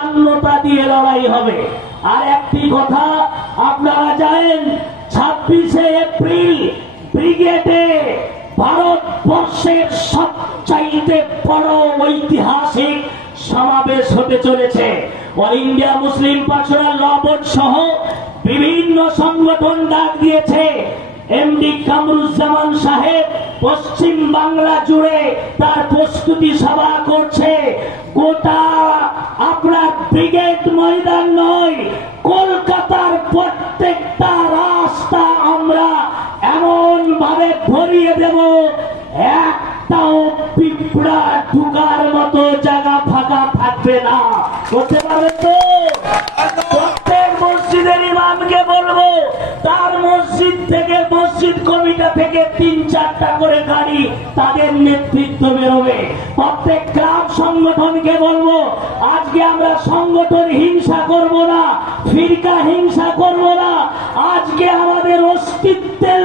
মান্যতা দিয়ে লড়াই হবে। আর একটি কথা আপনারা জানেন, 26শে এপ্রিল ব্রিগেডে ভারতবর্ষের সবচাইতে বড় ঐতিহাসিক সমাবেশ হতে চলেছে। অল ইন্ডিয়া মুসলিম পার্সোনাল ল বোর্ড সহ বিভিন্ন সংগঠন ডাক দিয়েছে। এমডি কামরুজ্জামান সাহেব পশ্চিম বাংলা জুড়ে তার প্রস্তুতি সভা করছে। গোটা আপনার ব্রিগেড ময়দান নয়, কলকাতার প্রত্যেকটা রাস্তা আমরা এমন ভাবে ভরিয়ে দেব, একটাও পিঁপড়া ঢুকার মতো জায়গা ফাঁকা থাকবে না। করতে পারবে তো? প্রত্যেক মসজিদের ইমামকে বলবো তার মসজিদ থেকে, মসজিদ কমিটি থেকে 3-4টা করে গাড়ি তাদের নেতৃত্ব বেরোবে। প্রত্যেক গ্রাম সংগঠনকে বলবো আজকে আমরা সংগঠন হিংসা করব না, ফিরকা হিংসা করব না। আজকে আমাদের অস্তিত্বের